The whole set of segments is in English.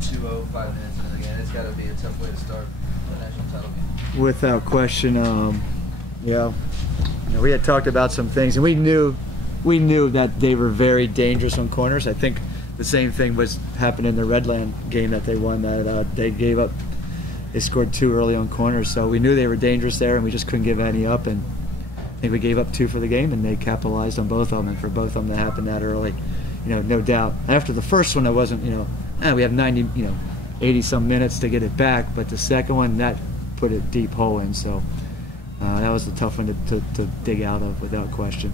2-0, 5 minutes into the game. It's got to be a tough way to start the national title game. Without question, we had talked about some things, and we knew that they were very dangerous on corners. I think the same thing was happening in the Redland game that they won. That they scored 2 early on corners, so we knew they were dangerous there, and we just couldn't give any up. And I think we gave up 2 for the game, and they capitalized on both of them. And for both of them to happen that early, no doubt. After the first one, it wasn't, we have 90, 80 some minutes to get it back. But the second one, that put a deep hole in. So that was a tough one to dig out of, without question.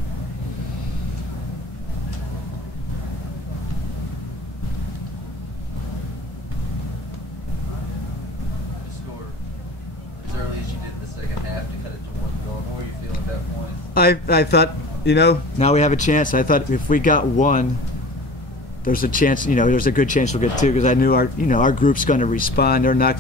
I thought, now we have a chance. I thought if we got 1, there's a chance, there's a good chance we'll get 2, because I knew our group's going to respond. They're not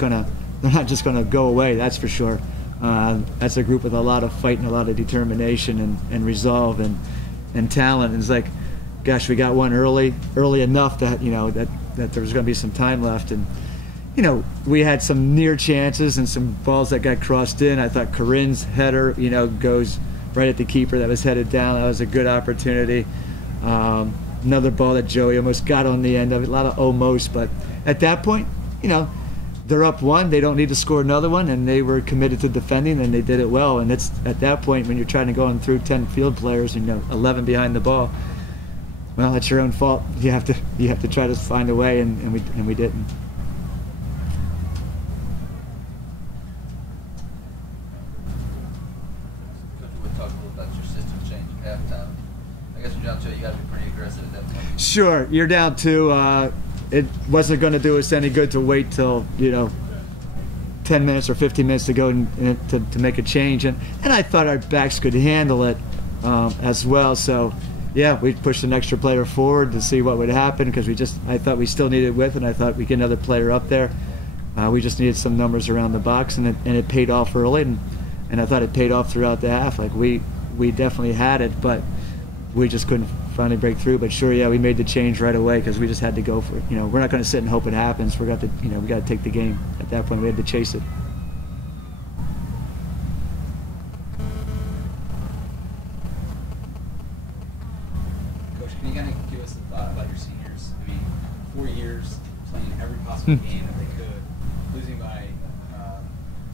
just going to go away. That's for sure. That's a group with a lot of fight and a lot of determination and resolve and talent. And it's like, gosh, we got 1 early enough that that there was going to be some time left. And we had some near chances and some balls that got crossed in. I thought Corinne's header, goes right at the keeper that was headed down. That was a good opportunity. Another ball that Joey almost got on the end of it. A lot of almost, but at that point, they're up 1. They don't need to score another one, and they were committed to defending, and they did it well. And it's at that point when you're trying to go on through 10 field players and 11 behind the ball. Well, that's your own fault. You have to try to find a way, and we didn't. Sure, you're down 2. It wasn't going to do us any good to wait till 10 minutes or 15 minutes to go to make a change, and I thought our backs could handle it as well. So yeah, we pushed an extra player forward to see what would happen, because I thought we still needed width, and I thought we'd get another player up there. We just needed some numbers around the box, and it paid off early, and I thought it paid off throughout the half. Like we definitely had it, but we just couldn't finally break through. But sure, yeah, we made the change right away, because we just had to go for it. We're not going to sit and hope it happens. We got to take the game. At that point, we had to chase it. Coach, can you kind of give us a thought about your seniors? I mean, 4 years playing every possible game that they could,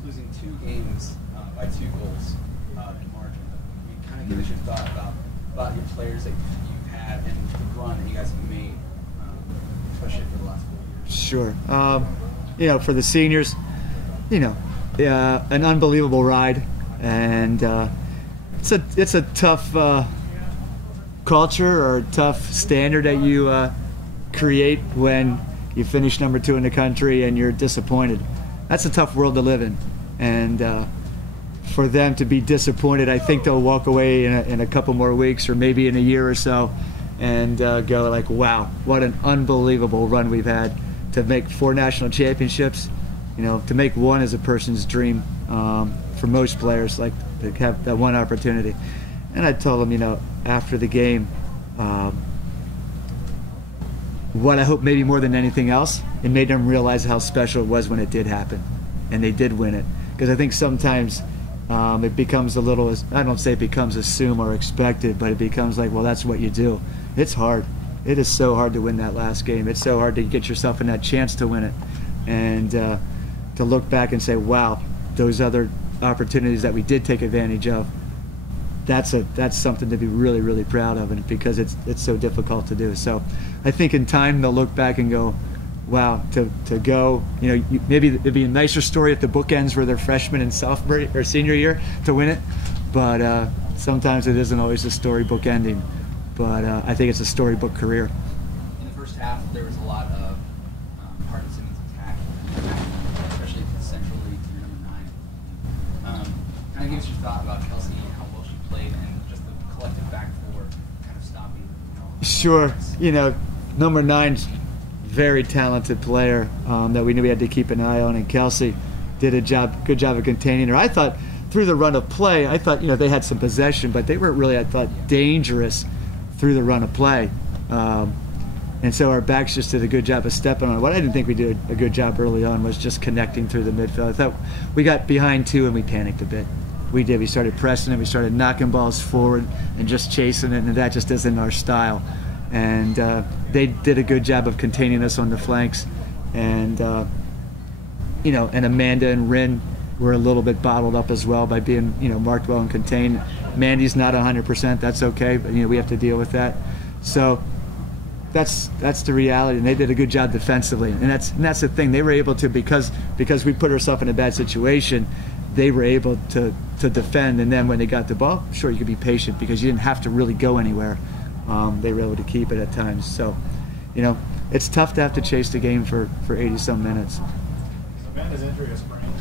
losing 2 games by 2 goals in margin. Can you kind of give us your thought about your players that you've had and the run that you guys have made, especially for the last 4 years? Sure. For the seniors, an unbelievable ride, and it's a tough culture or a tough standard that you create when you finish number 2 in the country and you're disappointed. That's a tough world to live in, and for them to be disappointed, I think they'll walk away in a couple more weeks or maybe in a year or so and go like, wow, what an unbelievable run we've had. To make 4 national championships, to make 1 is a person's dream for most players, like to have that 1 opportunity. And I told them, after the game, what I hope maybe more than anything else, it made them realize how special it was when it did happen, and they did win it. Because I think sometimes it becomes a little, I don't say it becomes assumed or expected, but it becomes like, well, that's what you do. It's hard. It is so hard to win that last game. It's so hard to get yourself in that chance to win it. And to look back and say, wow, those other opportunities that we did take advantage of, that's something to be really, really proud of, and because it's so difficult to do. So I think in time they'll look back and go, wow, to go, maybe it'd be a nicer story if the bookends were their freshman and sophomore or senior year to win it, but sometimes it isn't always a storybook ending. But I think it's a storybook career. In the first half, there was a lot of Hardin-Simmons attack, especially centrally to your number 9. Kind of give us your thought about Kelsey and how well she played, and just the collective back four kind of stopping. Sure, number 9's very talented player that we knew we had to keep an eye on, and Kelsey did a good job of containing her. I thought through the run of play, they had some possession, but they weren't really, dangerous through the run of play. And so our backs just did a good job of stepping on it. What I didn't think we did a good job early on was just connecting through the midfield. I thought we got behind 2 and we panicked a bit. We did. We started pressing it. We started knocking balls forward and just chasing it, and that just isn't our style. And they did a good job of containing us on the flanks. And, and Amanda and Rin were a little bit bottled up as well by being, marked well and contained. Mandy's not 100%. That's okay, but, we have to deal with that. So that's the reality, and they did a good job defensively. And that's the thing. They were able to, because we put ourselves in a bad situation, they were able to defend. And then when they got the ball, sure, you could be patient because you didn't have to really go anywhere. They were able to keep it at times. So, it's tough to have to chase the game for 80-some minutes. Amanda's injury is sprained.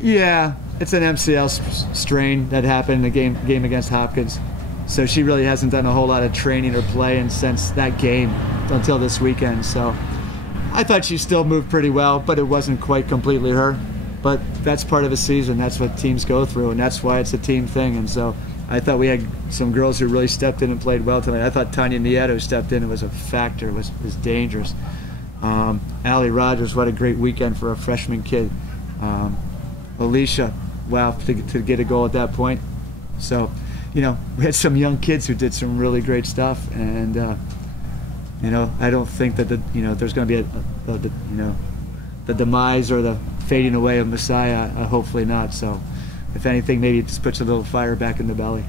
Yeah, it's an MCL strain that happened in the game against Hopkins. So she really hasn't done a whole lot of training or playing since that game until this weekend. So I thought she still moved pretty well, but it wasn't quite completely her. But that's part of a season. That's what teams go through, and that's why it's a team thing. And so I thought we had some girls who really stepped in and played well tonight. I thought Tanya Nieto stepped in and was a factor, was dangerous. Allie Rogers, what a great weekend for a freshman kid. Alicia, wow, to get a goal at that point. So, we had some young kids who did some really great stuff, and I don't think that there's going to be the demise or the fading away of Messiah. Hopefully not. So, if anything, maybe it just puts a little fire back in the belly.